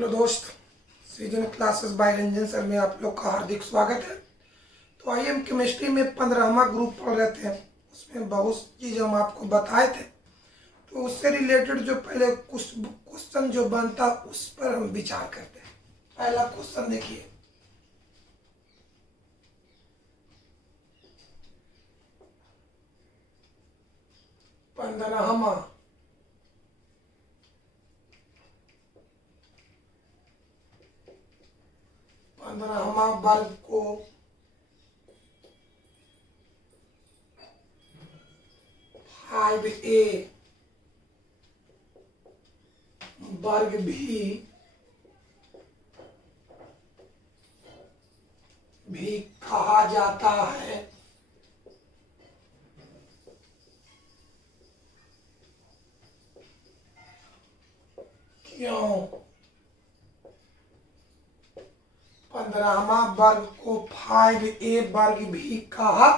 Hello दोस्त, season classes bye Ranjan sir में आप लोग का हार्दिक स्वागत है। तो आइए हम केमिस्ट्री में 15वां ग्रुप पढ़ रहे थे। उसमें बहुत चीज़ हम आपको बताए थे, तो उससे रिलेटेड जो पहले कुछ क्वेश्चन जो बनता उस पर हम विचार करते हैं। पहला क्वेश्चन देखिए, पंद्रहवां वर्ग को फाइव ए वर्ग भी कहा जाता है। क्यों? 15वां वर्ग को 5a वर्ग भी कहा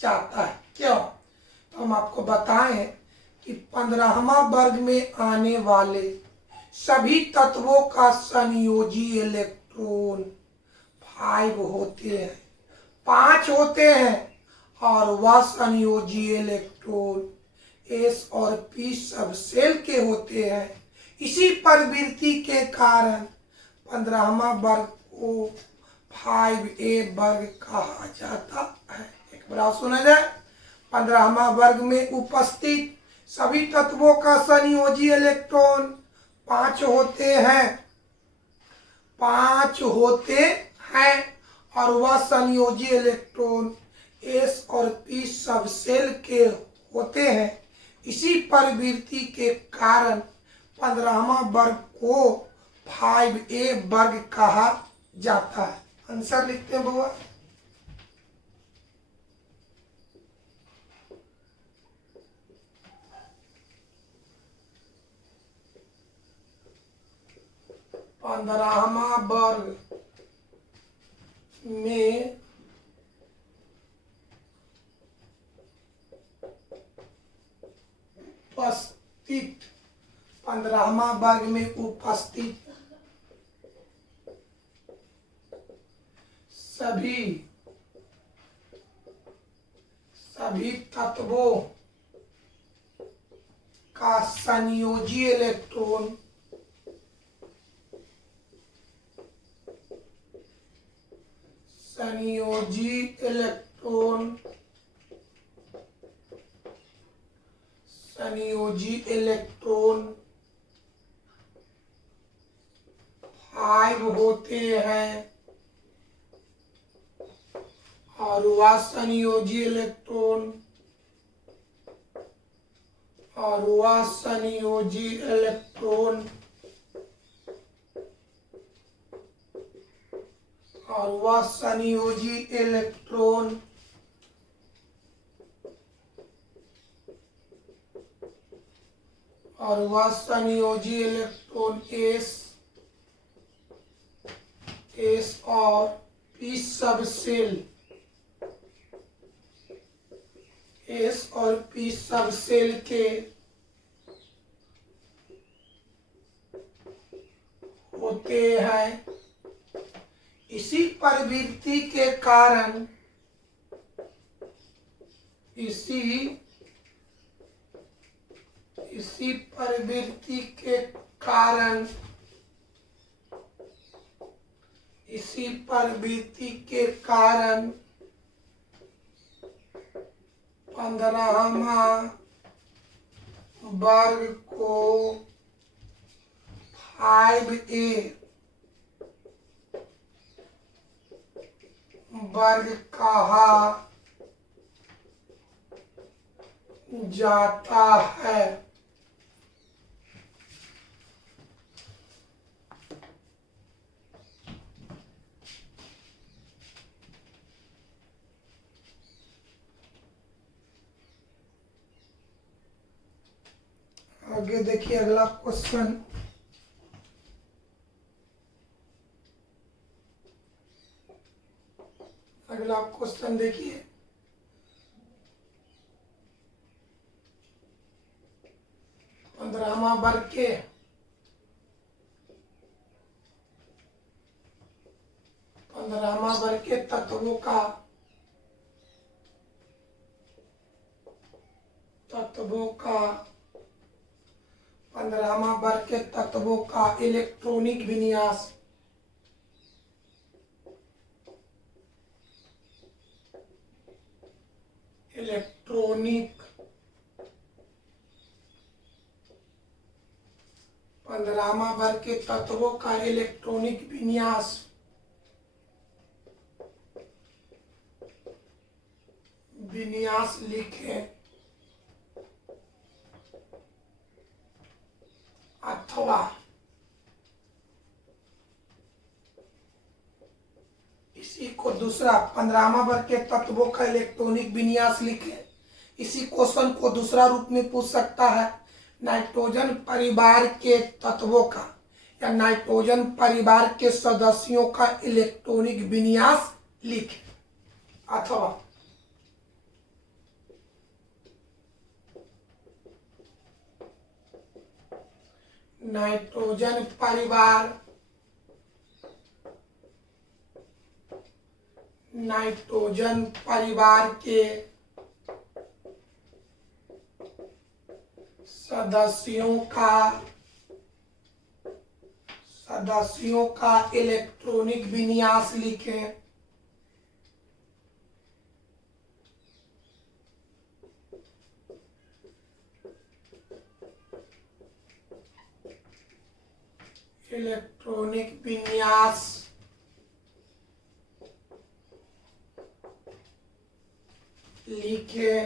जाता है। क्यों? तो हम आपको बताएं कि 15वां वर्ग में आने वाले सभी तत्वों का संयोजी इलेक्ट्रॉन 5 होते हैं, 5 होते हैं, और वह संयोजी इलेक्ट्रॉन S और P सब सेल के होते हैं। इसी प्रवृत्ति के कारण 15वां वर्ग को 5a वर्ग कहा जाता है। एक बार सुना जाए, 15वां वर्ग में उपस्थित सभी तत्वों का संयोजी इलेक्ट्रॉन 5 होते हैं, 5 होते हैं, और वह संयोजी इलेक्ट्रॉन S और P सब सेल के होते हैं। इसी प्रवृत्ति के कारण 15वां वर्ग को 5a वर्ग कहा जाता है। आंसर लिखते हैं बुआ। पंद्रहवां वर्ग में उपस्थित 15वां वर्ग में उपस्थित सभी तत्वों का संयोजी इलेक्ट्रॉन संयोजी इलेक्ट्रॉन 5 होते हैं, और वह संयोजी इलेक्ट्रॉन S और P सब सेल के होते हैं। इसी प्रवृत्ति के कारण इसी प्रवृत्ति के कारण 15वां वर्ग को 5a वर्ग कहा जाता है। आगे देखिए अगला क्वेश्चन, देखिए, पंद्रहवां वर्ग के 15वां वर्ग के तत्वों का तत्वों का 15वां वर्ग के तत्वों का इलेक्ट्रॉनिक विन्यास। इलेक्ट्रॉनिक 15वां वर्ग के तत्वों का इलेक्ट्रॉनिक विन्यास। विन्यास लिखें अथवा इसी को दूसरा 15वां वर्ग के तत्वों का इलेक्ट्रॉनिक विन्यास लिखें। इसी क्वेश्चन को दूसरा रूप में पूछ सकता है, नाइट्रोजन परिवार के तत्वों का या नाइट्रोजन परिवार के सदस्यों का इलेक्ट्रॉनिक विन्यास लिखें। अथवा नाइट्रोजन परिवार के सदस्यों का इलेक्ट्रॉनिक विन्यास लिखें। इलेक्ट्रॉनिक विन्यास लिखे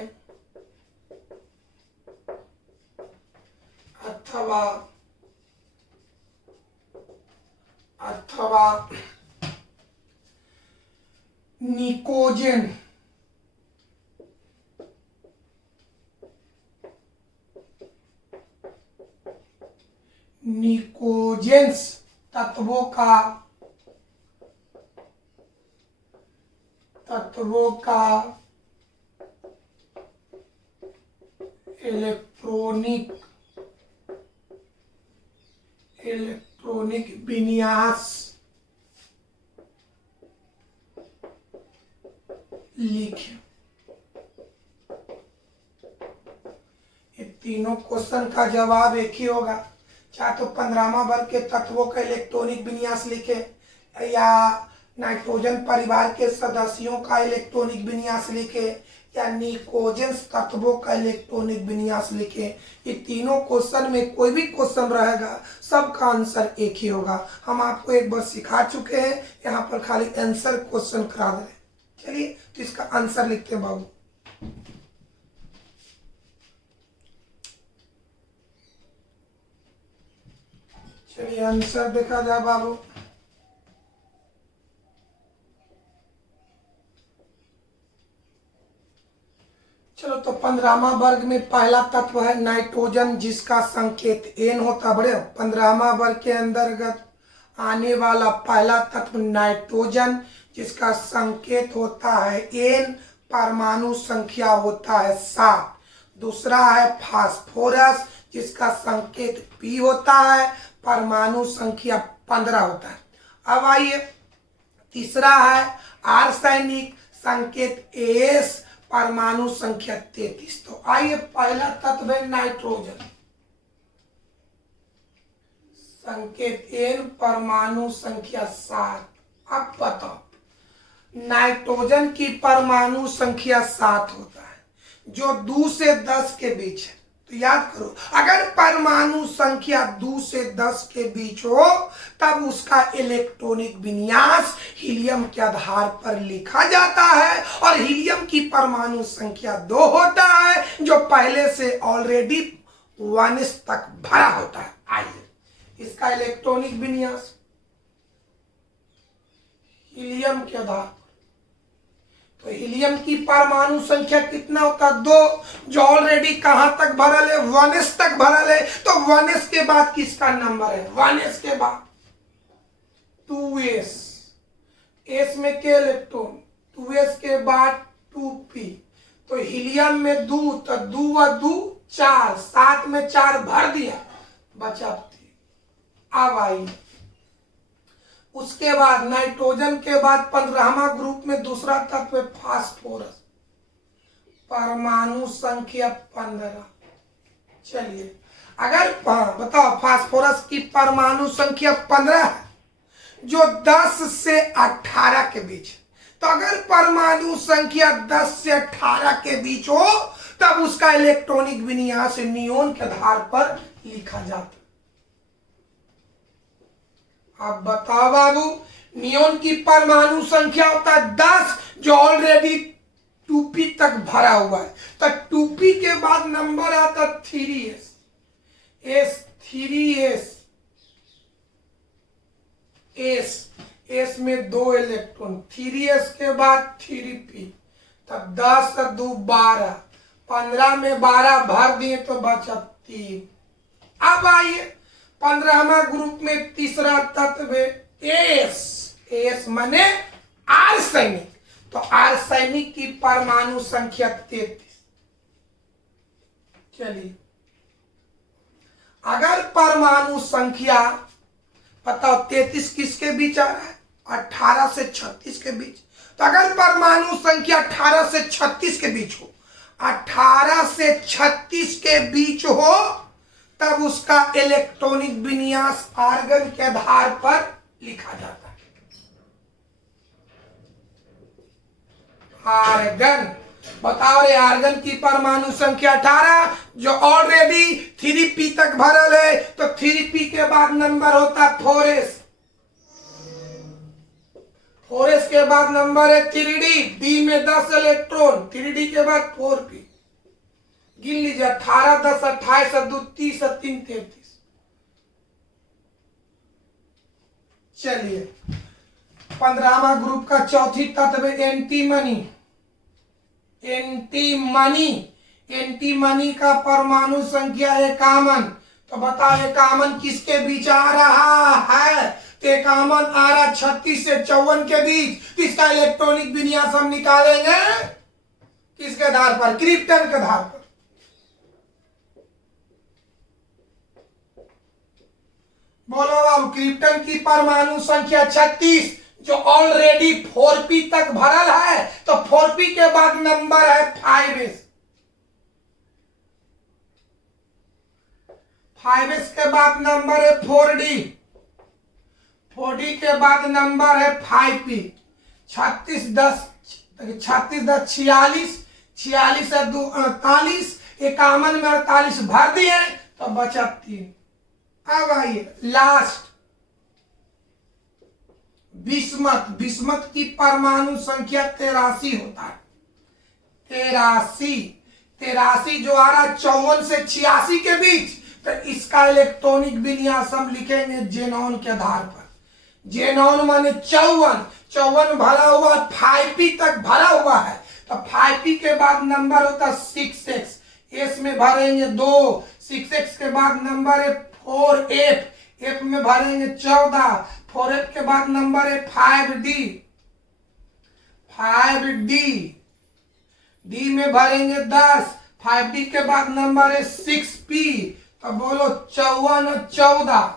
अथवा निकोजेंस तत्वों का इलेक्ट्रॉनिक विन्यास लिखें। ये तीनों क्वेश्चन का जवाब एक ही होगा, चाहे तो 15वां वर्ग के तत्वों का इलेक्ट्रॉनिक विन्यास लिखे या नाइट्रोजन परिवार के सदस्यों का इलेक्ट्रॉनिक विन्यास लिखे या निकोजेंस तत्वों का इलेक्ट्रॉनिक विन्यास लिखे। ये तीनों क्वेश्चन में कोई भी क्वेश्चन रहेगा, सबका आंसर एक ही होगा। हम आपको एक बार सिखा चुके हैं, यहाँ पर खाली आंसर क्वेश्चन करा दे। चलिए तो इसका आंसर लिखते हैं बाबू। चलिए आंसर देखा जाए बाबू। चलो तो 15वां वर्ग में पहला तत्व है नाइट्रोजन, जिसका संकेत एन होता है। बड़े 15वां वर्ग के अंतर्गत आने वाला पहला तत्व नाइट्रोजन, जिसका संकेत होता है एन, परमाणु संख्या होता है 7। दूसरा है फास्फोरस, जिसका संकेत पी होता है, परमाणु संख्या 15 होता है। अब आइए तीसरा है आर्सेनिक, संकेत एस, परमाणु संख्या 33। तो आइए पहला तत्व है नाइट्रोजन, संकेत एन, परमाणु संख्या 7। अब बताओ, नाइट्रोजन की परमाणु संख्या 7 होता है, जो 2 से 10 के बीच है। तो याद करो, अगर परमाणु संख्या 2 से 10 के बीच हो तब उसका इलेक्ट्रॉनिक विन्यास हीलियम के आधार पर लिखा जाता है, और हीलियम की परमाणु संख्या 2 होता है, जो पहले से ऑलरेडी 1s तक भरा होता है। आइए इसका इलेक्ट्रॉनिक विन्यास हीलियम के आधार पर, तो हीलियम की परमाणु संख्या कितना होता है? 2, जो ऑलरेडी कहां तक भरल है? 1s तक भरल है। तो 1s के बाद किसका नंबर है? 1s के बाद 2s, s में के इलेक्ट्रॉन, 2s के बाद 2p। तो हीलियम में 2, तो 2 और 2 4, 7 में 4 भर दिया, बचा 3। अब आइए उसके बाद नाइट्रोजन के बाद 15वां ग्रुप में दूसरा तत्व है फास्फोरस, परमाणु संख्या 15। चलिए अगर बताओ फास्फोरस की परमाणु संख्या 15 है जो 10 से 18 के बीच, तो अगर परमाणु संख्या 10 से 18 के बीच हो तब उसका इलेक्ट्रॉनिक विन्यास नियोन के आधार पर लिखा जाता। अब बताओ बाबू, नियोन की परमाणु संख्या होता है 10 जो ऑलरेडी 2p तक भरा हुआ है, तो 2p के बाद नंबर आता 3s, S में 2 इलेक्ट्रॉन, 3s के बाद 3p, तब 10 से 2 12, 15 में 12 भर दिए तो बचा 3। अब आइए 15वां ग्रुप में तीसरा तत्व है एस माने आर्सेनिक, तो आर्सेनिक की परमाणु संख्या 33। चलिए अगर परमाणु संख्या बताओ 33 किसके बीच आ रहा है, 18 से 36 के बीच, तो अगर परमाणु संख्या 18 से 36 के बीच हो, 18 से 36 के बीच हो तब उसका इलेक्ट्रॉनिक विन्यास आर्गन के आधार पर लिखा जाता है। आर्गन बताओ रे, आर्गन की परमाणु संख्या 18 जो ऑलरेडी 3p तक भरल है, तो 3p के बाद नंबर होता है 4s, 4s के बाद नंबर है 3d, d में 10 इलेक्ट्रॉन, 3d के बाद 4p। गिन लीजिए 18 10 28 2 30 3 33। चलिए 15वां ग्रुप का चौथी तत्व एंटीमनी। एंटीमनी का परमाणु संख्या 51, तो बताओ 51 किसके बीच आ रहा है, तो 51 आ रहा 36 से 54 के बीच। इसका इलेक्ट्रॉनिक विन्यास हम निकालेंगे किसके आधार पर, क्रिप्टन के आधार पर। बोलो अब, क्रिप्टन की परमाणु संख्या 36 जो ऑलरेडी 4p तक भरल है, तो 4p के बाद नंबर है 5s, 5s के बाद नंबर है 4d, 4d के बाद नंबर है 5p। 36 10 46, 46 से 2 48, 51 में 48 भर दिए तो बचा 3। अब आइए लास्ट बिस्मत की परमाणु संख्या 83 होता है। 83 जो आ रहा 54 से 86 के बीच, तो इसका इलेक्ट्रॉनिक विन्यास हम लिखेंगे जेनॉन के आधार पर। जेनॉन माने 54 भरा हुआ 5p तक भरा हुआ है, तो 5p के बाद नंबर होता 6x, s में भरेंगे 2, 6x के बाद नंबर है 4f, f में भरेंगे 14, 4f के बाद नंबर है 5d, d में भरेंगे 10, 5d के बाद नंबर है 6p, तो बोलो 54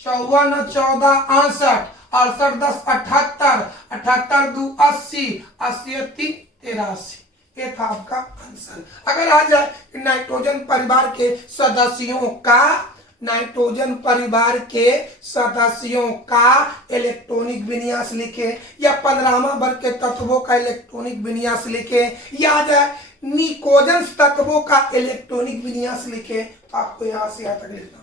14 68 68 10 78 78 2 80 80 3 83। ये था आपका आंसर। अगर आ जाए नाइट्रोजन परिवार के सदस्यों का इलेक्ट्रॉनिक विन्यास लिखे, या 15वां वर्ग के तत्वों का इलेक्ट्रॉनिक विन्यास लिखे, या निकोजन तत्वों का इलेक्ट्रॉनिक विन्यास लिखे, तो आपको यहां से यहां तक लिखना।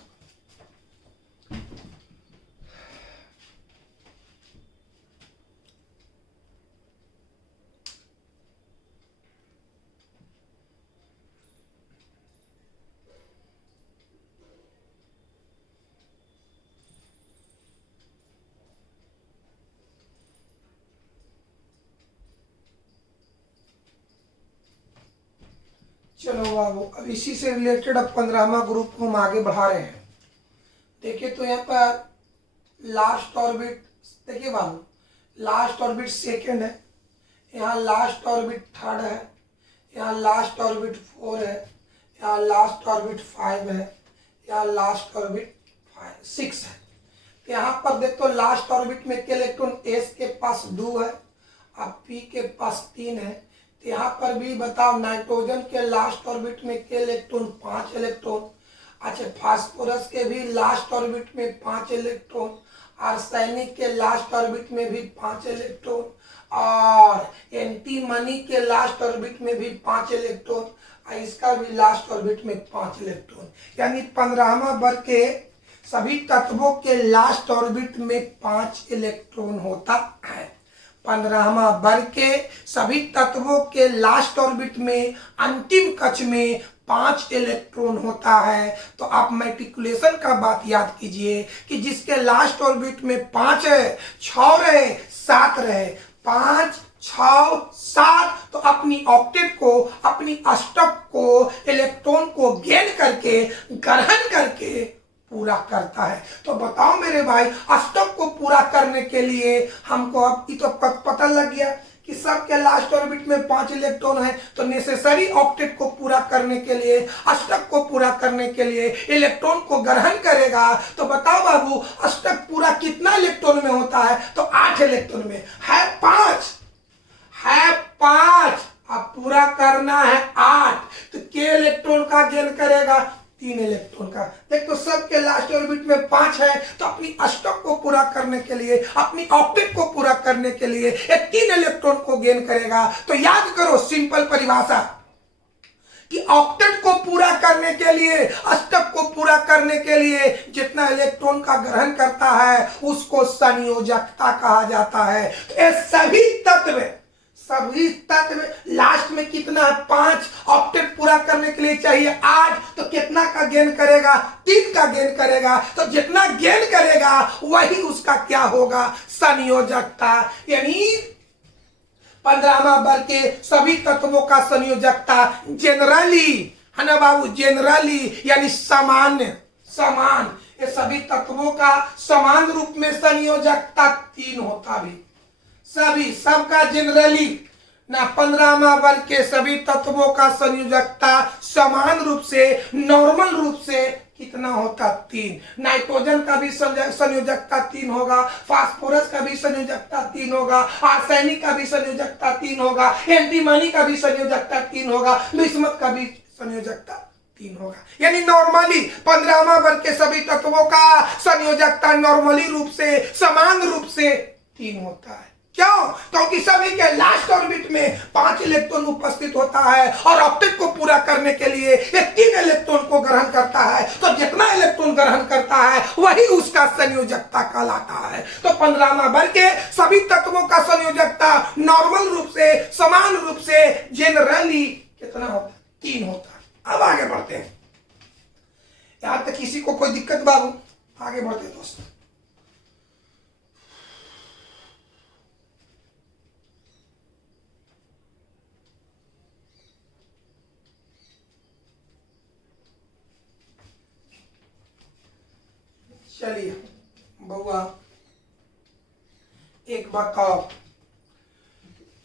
चलो बाबू, अब इसी से रिलेटेड अब 15वां ग्रुप को हम आगे बढ़ा रहे हैं। देखिए तो यहाँ पर लास्ट ऑर्बिट, देखिए बाबू लास्ट ऑर्बिट सेकंड है, यहाँ लास्ट ऑर्बिट थर्ड है, यहाँ लास्ट ऑर्बिट 4 है, यहाँ लास्ट ऑर्बिट 5 है, यहाँ लास्ट ऑर्बिट 6 है। यहाँ पर देखो लास्ट ऑर्बिट में के इलेक्ट्रॉन एस के पास 2 है, अब पी के पास 3 है। तो यहाँ पर भी बताओ नाइट्रोजन के लास्ट ऑर्बिट में के इलेक्ट्रॉन 5 इलेक्ट्रॉन। अच्छा, फास्फोरस के भी लास्ट ऑर्बिट में 5 इलेक्ट्रॉन, आर्सेनिक के लास्ट ऑर्बिट में भी 5 इलेक्ट्रॉन, और एंटीमनी के लास्ट ऑर्बिट में भी 5 इलेक्ट्रॉन, और इसका भी लास्ट ऑर्बिट में 5 इलेक्ट्रॉन। यानी 15वां वर्ग के सभी तत्वों के लास्ट ऑर्बिट में 5 इलेक्ट्रॉन होता है। 15वां वर्ग के सभी तत्वों के लास्ट ऑर्बिट में अंतिम कक्ष में 5 इलेक्ट्रॉन होता है। तो आप मैट्रिकुलेशन का बात याद कीजिए कि जिसके लास्ट ऑर्बिट में 5 है, 6 रहे, 7 रहे, 5, 6, 7, तो अपनी ऑक्टेट को, अपनी अष्टक को, इलेक्ट्रॉन को गेन करके, ग्रहण करके पूरा करता है। तो बताओ मेरे भाई, अष्टक को पूरा करने के लिए हमको अब ये तो पता लग गया कि सबके लास्ट ऑर्बिट में 5 इलेक्ट्रॉन है, तो नेसेसरी ऑक्टेट को पूरा करने के लिए, अष्टक को पूरा करने के लिए इलेक्ट्रॉन को ग्रहण करेगा। तो बताओ बाबू, अष्टक पूरा कितना इलेक्ट्रॉन में होता है? तो 8 इलेक्ट्रॉन में है। 5 है, 5 अब पूरा करना है 8, तो के इलेक्ट्रॉन का गेन करेगा? 3 इलेक्ट्रॉन का। देख तो सबके लास्ट ऑर्बिट में 5 है, तो अपनी अष्टक को पूरा करने के लिए, अपनी ऑक्टेट को पूरा करने के लिए ये 3 इलेक्ट्रॉन को गेन करेगा। तो याद करो सिंपल परिभाषा कि ऑक्टेट को पूरा करने के लिए, अष्टक को पूरा करने के लिए जितना इलेक्ट्रॉन का ग्रहण करता है उसको संयोजकता कहा जाता है। तो ये सभी तत्व लास्ट में कितना है? 5। ऑक्टेट पूरा करने के लिए चाहिए 8, तो कितना का गेन करेगा? 3 का गेन करेगा। तो जितना गेन करेगा वही उसका क्या होगा? संयोजकता। यानी 15वां वर्ग के सभी तत्वों का संयोजकता जनरली है ना बाबू, जनरली यानी सामान्य, समान, ये सभी तत्वों का समान रूप में संयोजकता 3 होता भी, सभी सबका जनरली ना। 15वां वर्ग के सभी तत्वों का संयोजकता समान रूप से, नॉर्मल रूप से कितना होता? 3। नाइट्रोजन का भी संयोजकता 3 होगा, फास्फोरस का भी संयोजकता 3 होगा, आर्सेनिक का भी संयोजकता 3 होगा, एंटीमनी का भी संयोजकता 3 होगा, बिस्मथ का भी संयोजकता 3 होगा। यानी नॉर्मली 15वां वर्ग के सभी तत्वों का संयोजकता नॉर्मली रूप से, समान रूप से 3 होता है। क्यों? क्योंकि सभी के लास्ट ऑर्बिट में 5 इलेक्ट्रॉन उपस्थित होता है और ऑक्टेट को पूरा करने के लिए ये 3 इलेक्ट्रॉन को ग्रहण करता है। तो जितना इलेक्ट्रॉन ग्रहण करता है वही उसका संयोजकता कहलाता है। तो 15वां वर्ग के सभी तत्वों का संयोजकता नॉर्मल रूप से, समान रूप से, जनरली कितना होता है? 3 होता है। अब आगे बढ़ते हैं। यहां तक किसी को कोई दिक्कत बाबू? आगे बढ़ते हैं दोस्तों। चलिए बउआ, एक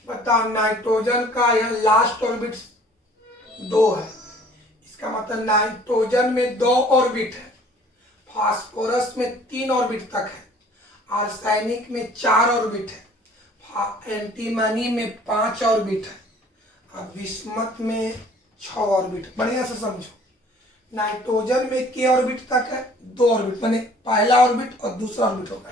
बताओ नाइट्रोजन का यह लास्ट ऑर्बिट 2 है, इसका मतलब नाइट्रोजन में 2 ऑर्बिट है, फास्फोरस में 3 ऑर्बिट तक है, आर्सेनिक में 4 ऑर्बिट है, एंटीमनी में 5 ऑर्बिट है, और बिस्मथ में 6 ऑर्बिट। बढ़िया से समझो, नाइट्रोजन में के ऑर्बिट तक है? 2 ऑर्बिट, माने पहला ऑर्बिट और दूसरा ऑर्बिट होगा।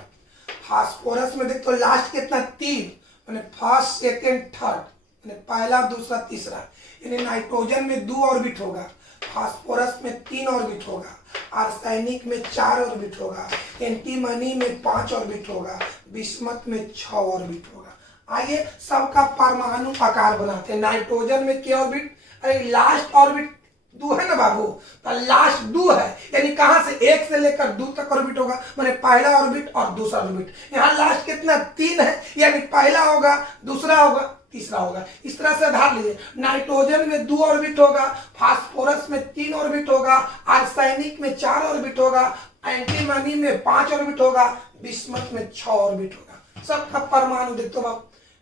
फास्फोरस में देखो लास्ट कितना? 3, माने फर्स्ट, सेकंड, थर्ड, माने पहला, दूसरा, तीसरा। यानी नाइट्रोजन में 2 ऑर्बिट होगा, फास्फोरस में 3 ऑर्बिट होगा, आर्सेनिक में 4 ऑर्बिट होगा, एंटीमनी में 5 ऑर्बिट होगा, बिस्मथ में 6 ऑर्बिट होगा। आइए सबका परमाणु आकार बनाते हैं। नाइट्रोजन में के ऑर्बिट? अरे लास्ट ऑर्बिट 2 है ना बाबू, तो लास्ट 2 है, यानी कहां से? 1 से लेकर 2 तक ऑर्बिट होगा, माने पहला ऑर्बिट और दूसरा ऑर्बिट। यहाँ लास्ट कितना? 3 है, यानी पहला होगा, दूसरा होगा, तीसरा होगा। इस तरह से आधार लीजिए। नाइट्रोजन में 2 ऑर्बिट होगा, फास्फोरस में 3 ऑर्बिट होगा, आर्सेनिक में 4 ऑर्बिट होगा, एंटीमनी में 5 ऑर्बिट होगा, बिस्मथ में 6 ऑर्बिट होगा। सबका परमाणु देखो बाबू,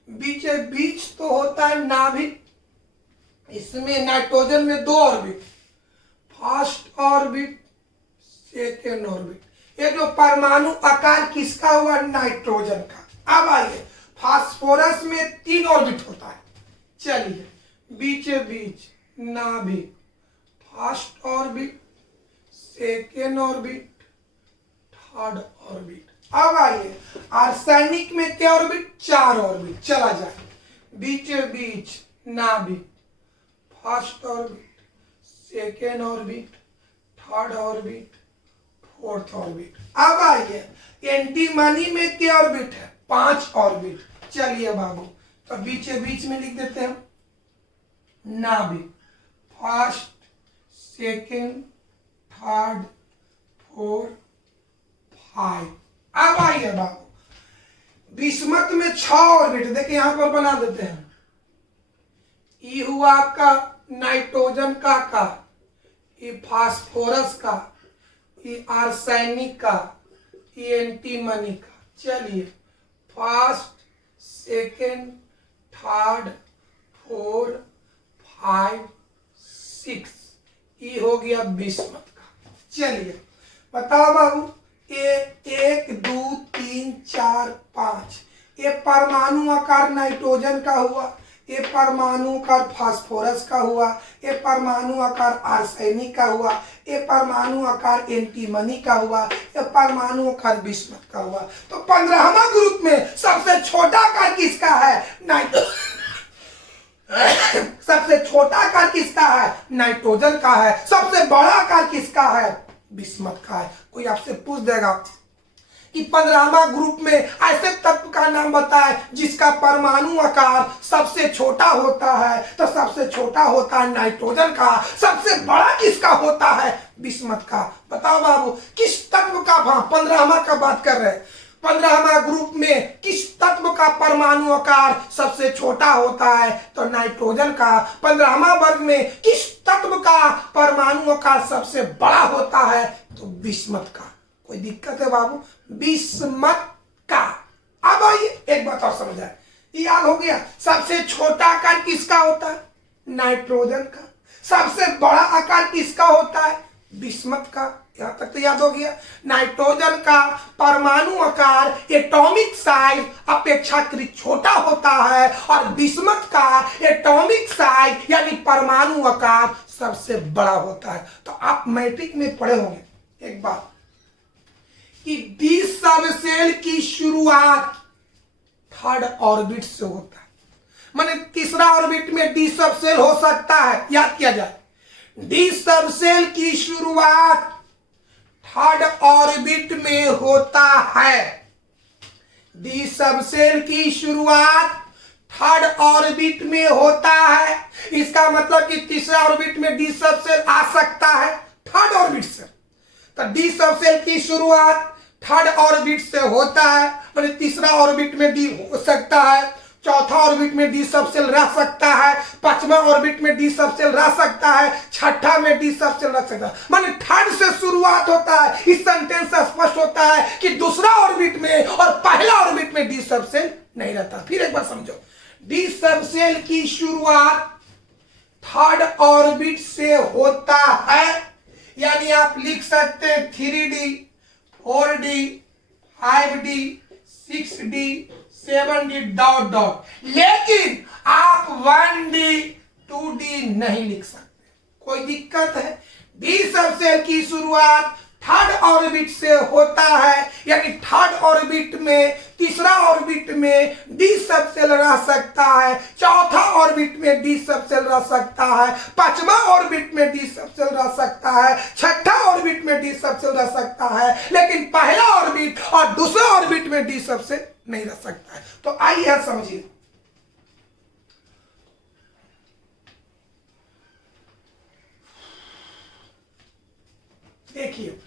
बीच तो होता है नाभिक, इसमें नाइट्रोजन में 2 orbit, first orbit, second orbit, ये जो परमाणु आकार किसका हुआ? नाइट्रोजन का। अब आइए, फास्फोरस में 3 ऑर्बिट होता है। चलिए, बीचे बीच नाभिक, first orbit, second orbit, third orbit. अब आइए, आर्सेनिक में क्या ऑर्बिट? 4 ऑर्बिट। चला जाए, बीचे बीच नाभिक, first orbit, second orbit, third orbit, fourth orbit. अब आइए, एंटीमनी में क्या ऑर्बिट है? 5 ऑर्बिट। चलिए बाबू, तो बीचे बीच में लिख देते हैं नाभिक, फर्स्ट, सेकेंड, थर्ड, फोर्थ, 5। अब आइए बाबू, बिस्मथ में 6 ऑर्बिट। देखिए यहां पर बना देते हैं। ये हुआ आपका नाइट्रोजन का आकार, ये फास्फोरस का, ये आर्सेनिक का, ये एंटीमनी का। चलिए, फर्स्ट, सेकेंड, थर्ड, फोर्थ, 5, 6, ये हो गया बिस्मथ का। चलिए बताओ बाबू, ये 1 2 3 4 5, ये परमाणु आकार नाइट्रोजन का हुआ, ये परमाणु आकार फास्फोरस का हुआ, ये परमाणु आकार आर्सेनिक का हुआ, ये परमाणु आकार एंटीमनी का हुआ, ये परमाणु आकार बिस्मथ का हुआ। तो 15वां ग्रुप में सबसे छोटा आकार किसका है? सबसे छोटा आकार किसका है? नाइट्रोजन का है। सबसे बड़ा आकार किसका है? बिस्मथ का है। कोई आपसे पूछ देगा कि 15वां ग्रुप में ऐसे तत्व का नाम बताए जिसका परमाणु आकार सबसे छोटा होता है, तो सबसे छोटा होता है नाइट्रोजन का। सबसे बड़ा किसका होता है? बिस्मथ का। बताओ बाबू, किस तत्व का? 15वां का बात कर रहे हैं। 15वां ग्रुप में किस तत्व का परमाणु आकार सबसे छोटा होता है? तो नाइट्रोजन का। 15वां वर्ग में किस तत्व का परमाणु आकार सबसे बड़ा होता है? तो बिस्मथ का। कोई दिक्कत है बाबू? बिस्मथ का। अब आइए एक बात और समझ आए, याद हो गया सबसे छोटा आकार किसका होता है? नाइट्रोजन का। सबसे बड़ा आकार किसका होता है? बिस्मथ का। यहां तक तो याद हो गया। नाइट्रोजन का परमाणु आकार एटॉमिक साइज अपेक्षाकृत छोटा होता है और बिस्मथ का एटॉमिक साइज यानी परमाणु आकार सबसे बड़ा होता है। तो आप मैट्रिक में पढ़े होंगे एक बात कि डी सबसेल की शुरुआत थर्ड ऑर्बिट से होता है। माने तीसरा ऑर्बिट में डी सबसेल हो सकता है। याद किया जाए, डी सबसेल की शुरुआत थर्ड ऑर्बिट में होता है। डी सबसेल की शुरुआत थर्ड ऑर्बिट में होता है। इसका मतलब कि तीसरा ऑर्बिट में डी सबसेल आ सकता है थर्ड ऑर्बिट से। तो डी सबसेल की शुरुआत थर्ड ऑर्बिट से होता है, मतलब तीसरा ऑर्बिट में डी हो सकता है, चौथा ऑर्बिट में डी सबसेल रह सकता है, 5वां ऑर्बिट में डी सबसेल रह सकता है, छठा में डी सबसेल रह सकता है। माने थर्ड से शुरुआत होता है। इस सेंटेंस से स्पष्ट होता है कि दूसरा ऑर्बिट में और पहला ऑर्बिट में डी सबसेल नहीं रहता। फिर एक बार समझो, डी सबसेल की शुरुआत थर्ड ऑर्बिट से होता है। यानी आप लिख सकते हैं 3D, 4D, 5D, 6D, 7D dot dot, लेकिन आप 1D, 2D नहीं लिख सकते। कोई दिक्कत है? डी सबसेल की शुरुआत थर्ड ऑर्बिट से होता है, यानी थर्ड ऑर्बिट में, तीसरा ऑर्बिट में डी सबसेल रह सकता है, चौथा ऑर्बिट में डी सबसेल रह सकता है, 5वां ऑर्बिट में डी सबसेल रह सकता है, छठा ऑर्बिट में डी सबसेल रह सकता है, लेकिन पहला ऑर्बिट और दूसरा ऑर्बिट में डी सबसेल नहीं रह सकता है। तो आइए समझिए, देखिए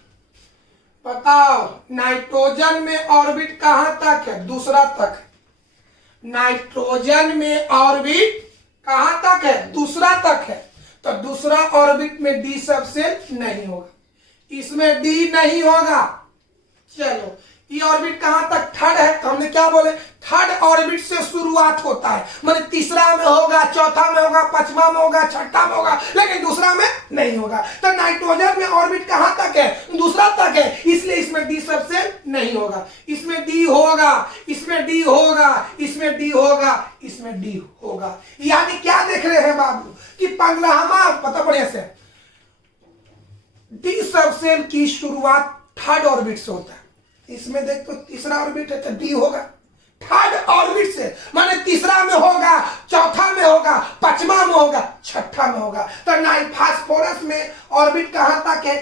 बताओ, नाइट्रोजन में ऑर्बिट कहां तक है? दूसरा तक है। नाइट्रोजन में ऑर्बिट कहां तक है? दूसरा तक है। तो दूसरा ऑर्बिट में डी सबसेल नहीं होगा, इसमें डी नहीं होगा। चलो ये ऑर्बिट कहां तक? थर्ड है। तो हमने क्या बोले? थर्ड ऑर्बिट से शुरुआत होता है, मतलब तीसरा में होगा, चौथा में होगा, पांचवा में होगा, छठा में होगा, लेकिन दूसरा में नहीं होगा। तो नाइट्रोजन में ऑर्बिट कहां तक है? दूसरा तक है, इसलिए इसमें डी सबसेल नहीं होगा। इसमें डी होगा, इसमें डी होगा, इसमें डी होगा, इसमें डी होगा। यानी क्या देख रहे हैं बाबू कि 15वां, पता बढ़िया से, डी सबसेल की शुरुआत थर्ड ऑर्बिट से होता है। इसमें देख तो तीसरा ऑर्बिट है तो डी होगा। थर्ड ऑर्बिट से माने तीसरा में होगा, चौथा में होगा, पांचवा में होगा, छठा में होगा। तो फास्फोरस में ऑर्बिट कहां तक है?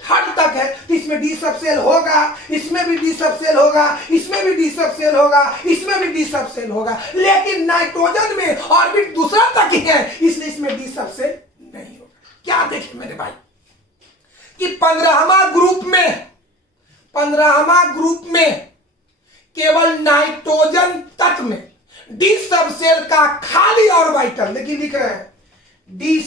थर्ड तक है। तो इसमें डी सबसेल होगा, इसमें भी डी सबसेल होगा, इसमें भी डी सबसेल होगा, इसमें भी डी सबसेल होगा। लेकिन नाइट्रोजन में ऑर्बिट दूसरा तक ही है, इसलिए इसमें डी सबसेल नहीं होगा। क्या देखें मेरे भाई कि 15वां ग्रुप में केवल नाइट्रोजन तत्व में डी सबसेल का खाली ऑर्बिटल, लेकिन लिख रहे हैं डी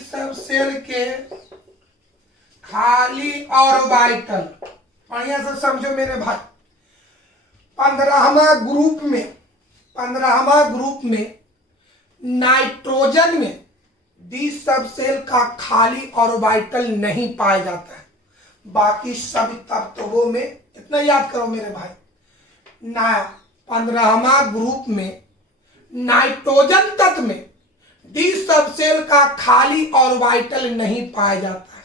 सबसेल के खाली ऑर्बिटल। बढ़िया से समझो मेरे भाई, 15वां ग्रुप में नाइट्रोजन में डी सबसेल का खाली ऑर्बिटल नहीं पाया जाता है। बाकी सभी तत्वों में, इतना याद करो मेरे भाई, 15वां ग्रुप में नाइट्रोजन तत्व में डी सबसेल का खाली ऑर्बिटल नहीं पाया जाता है,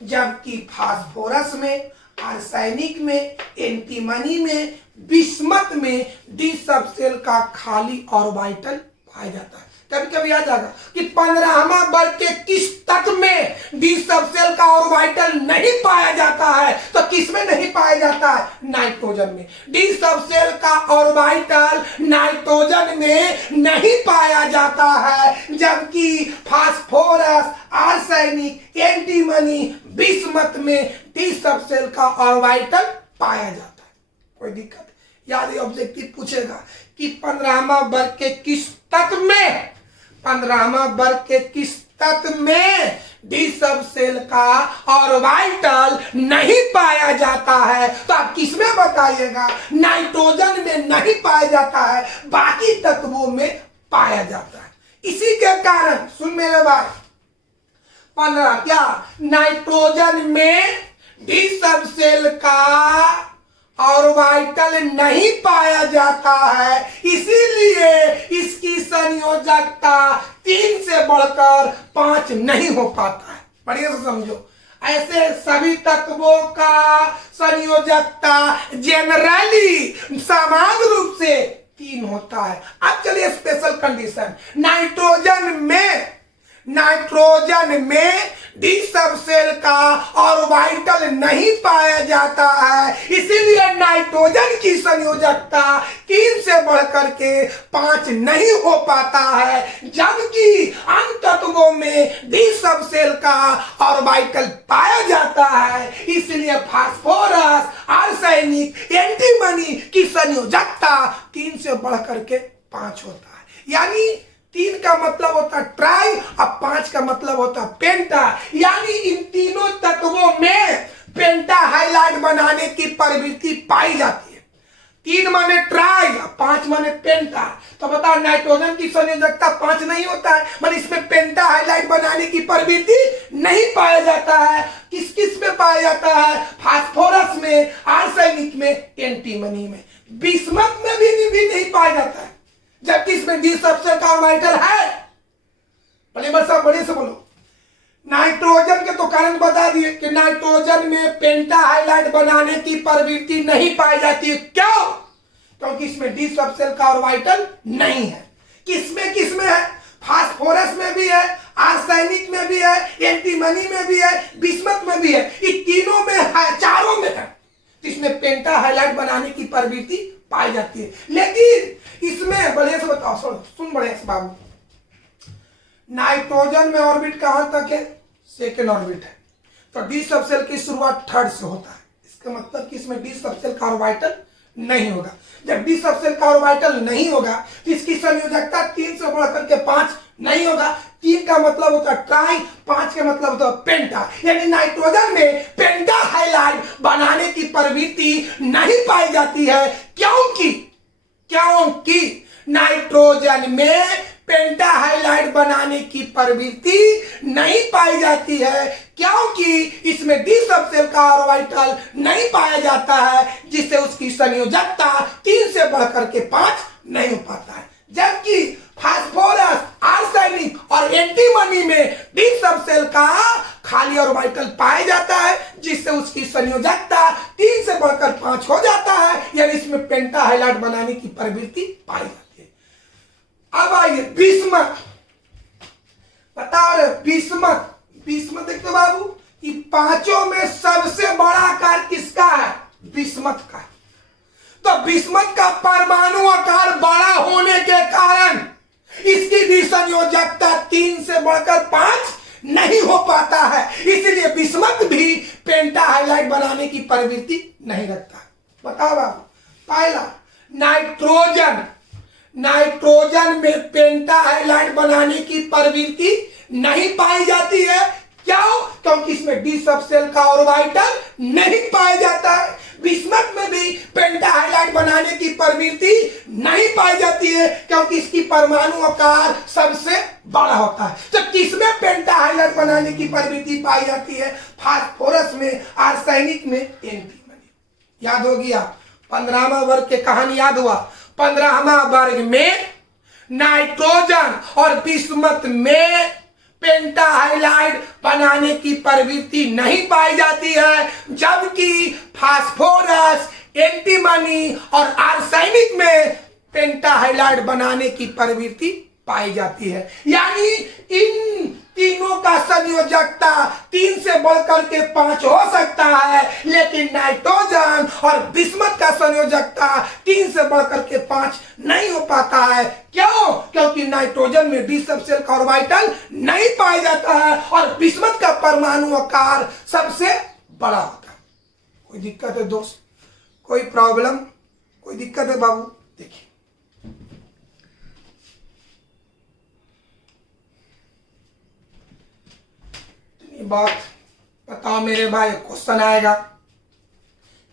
जबकि फास्फोरस में, आर्सेनिक में, एंटीमनी में, बिस्मथ में डी सबसेल का खाली ऑर्बिटल पाया जाता है। कभी कभी याद आएगा कि 15वां वर्ग के किस तत्व में डी सबसेल का ऑर्बिटल नहीं पाया जाता है? तो किस में नहीं पाया जाता है? नाइट्रोजन में। डी सबसेल का ऑर्बिटल नाइट्रोजन में नहीं पाया जाता है, जबकि फास्फोरस, आर्सेनिक, एंटीमनी, बिस्मथ में डी सबसेल का ऑर्बिटल पाया जाता है। कोई दिक्कत? याद ऑब्जेक्टिव पूछेगा कि 15वां वर्ग के किस तत्व में, 15वां वर्ग के किस तत्व में डी सबसेल का ऑर्बिटल नहीं पाया जाता है? तो आप किसमें बताइएगा? नाइट्रोजन में नहीं पाया जाता है, बाकी तत्वों में पाया जाता है। इसी के कारण सुन मेरे भाई, 15 क्या नाइट्रोजन में डी सबसेल का ऑर्बिटल नहीं पाया जाता है, इसीलिए इसकी संयोजकता 3 से बढ़कर 5 नहीं हो पाता है। बढ़िया से समझो, ऐसे सभी तत्वों का संयोजकता जेनरली सामान्य रूप से 3 होता है। अब चलिए स्पेशल कंडीशन, नाइट्रोजन में डी सबसेल का ऑर्बिटल नहीं पाया जाता है, इसीलिए नाइट्रोजन की संयोजकता 3 से बढ़कर के 5 नहीं हो पाता है, जबकि अन्य तत्वों में डी सबसेल का ऑर्बिटल पाया जाता है, इसलिए फास्फोरस, आर्सेनिक, एंटीमनी की संयोजकता 3 से बढ़कर के 5 होता है। यानी 3 का मतलब होता है ट्राई और 5 का मतलब होता है पेंटा। यानी इन तीनों तत्वों में पेंटा हाइलाइट बनाने की प्रवृत्ति पाई जाती है। 3 माने ट्राई, 5 माने पेंटा। तो बताओ नाइट्रोजन की संयोजकता 5 नहीं होता है, मतलब इसमें पेंटा हाइलाइट बनाने की प्रवृत्ति नहीं पाया जाता है। किस किस में पाया जाता है? फास्फोरस में, आर्सेनिक में, एंटीमनी में, बिस्मथ में भी नहीं पाया जाता है, जबकि इसमें डी सबसेल का ऑर्बिटल है। बड़े से बोलो, नाइट्रोजन के तो कारण बता दिए कि नाइट्रोजन में पेंटा हाइलाइट बनाने की प्रवृत्ति नहीं पाई जाती है। क्यों? क्योंकि इसमें डी सबसेल का ऑर्बिटल नहीं है। किसमें है? फास्फोरस में भी है, आर्सेनिक में भी है, एंटीमनी में भी है, बिस्मथ में भी है। इन तीनों में है, चारों में है, इसमें पेंटा हाइलाइट बनाने की प्रवृत्ति पाई जाती है। लेकिन इसमें बढ़िया से बताओ, सुन बढ़िया से बाबू, नाइट्रोजन में ऑर्बिट कहां तक है? सेकेंड ऑर्बिट है। तो डी सबसेल की शुरुआत थर्ड से होता है, इसका मतलब कि इसमें डी सबसेल का ऑर्बिटल नहीं होगा। जब डी सबसेल का ऑर्बिटल नहीं होगा तो इसकी संयोजकता 3 से बढ़कर के 5 नहीं होगा। 3 का मतलब होता है ट्राई, 5 का मतलब होता है पेंटा। यानी नाइट्रोजन में पेंटा हाइलाइड बनाने की प्रवृत्ति नहीं पाई जाती है, क्योंकि नाइट्रोजन में पेंटा हाइलाइड बनाने की प्रवृत्ति नहीं पाई जाती है, क्योंकि इसमें डी सब शेल का ऑर्बिटल नहीं पाया जाता है, जिससे उसकी संयोजकता 3 से बढ़कर के 5 नहीं हो पाता है। जबकि फास्फोरस, आर्सेनिक और एंटीमनी में डी सब शेल का खाली ऑर्बिटल पाया जाता है, जिससे उसकी संयोजकता 3 से बढ़कर 5 हो जाता है, यानी इसमें पेंटा हाइलाइड बनाने की प्रवृत्ति पाई जाती है। अब आइए बिस्मथ, बताओ रे बिस्मथ देखते बाबू कि 5 में सबसे बड़ा आकार किसका है? बिस्मथ का। तो बिस्मथ का परमाणु आकार बड़ा होने के कारण इसकी भी संयोजकता 3 से बढ़कर 5 नहीं हो पाता है, इसलिए बिस्मथ भी पेंटा हाइलाइड बनाने की प्रवृत्ति नहीं रखता। बताओ बाबू, पहला नाइट्रोजन में पेंटा हाइलाइड बनाने की प्रवृत्ति नहीं पाई जाती है। क्यों? क्योंकि इसमें डी सब शेल का ऑर्बिटल नहीं पाया जाता है। बिस्मथ में भी पेंटा हाइलाइड बनाने की प्रवृत्ति नहीं पाई जाती है, क्योंकि इसकी परमाणु आकार सबसे बड़ा होता है। तो किसमें पेंटा हाइलाइड बनाने की प्रवृत्ति पाई जाती है? फास्फोरस में, आर्सेनिक में, एंटीमनी। याद हो गया? 15वां वर्ग के कहानी याद हुआ? 15वां वर्ग में नाइट्रोजन और बिस्मथ में पेंटा हाइलाइड बनाने की प्रवृत्ति नहीं पाई जाती है, जबकि फास्फोरस, एंटीमनी और आर्सेनिक में पेंटा हाइलाइड बनाने की प्रवृत्ति पाई जाती है। यानी इन तीनों का संयोजकता 3 से बढ़कर के 5 हो सकता है, लेकिन नाइट्रोजन और बिस्मथ का संयोजकता 3 से बढ़कर के 5 नहीं हो पाता है। क्यों? क्योंकि नाइट्रोजन में डी सब शेल का ऑर्बिटल नहीं पाया जाता है और बिस्मथ का परमाणु आकार सबसे बड़ा होता है। कोई दिक्कत है दोस्त? कोई प्रॉब्लम? कोई दिक्कत है बाबू? देखिए, बात बताओ मेरे भाई, क्वेश्चन आएगा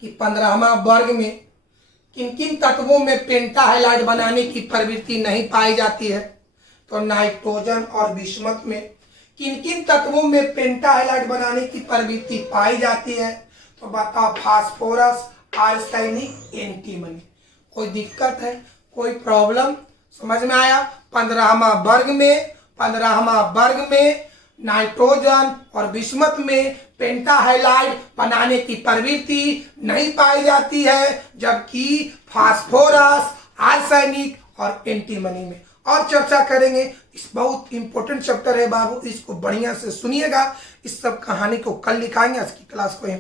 कि 15वां वर्ग में किन किन तत्वों में पेंटा हाइलाइड बनाने की प्रवृत्ति नहीं पाई जाती है? तो नाइट्रोजन और बिस्मथ में किन किन तत्वों में पेंटा हाइलाइड बनाने की प्रवृत्ति पाई जाती है? तो बताओ फास्फोरस, आर्सेनिक, एंटीमनी। कोई दिक्कत है? कोई प्रॉब्लम? समझ में आया? 15वां वर्ग में नाइट्रोजन और बिस्मथ में पेंटा हाइलाइड बनाने की प्रवृत्ति नहीं पाई जाती है, जबकि फास्फोरस, आर्सेनिक और एंटीमनी में। और चर्चा करेंगे, इस बहुत इंपॉर्टेंट चैप्टर है बाबू, इसको बढ़िया से सुनिएगा। इस सब कहानी को कल लिखाएंगे। आज की क्लास को यहीं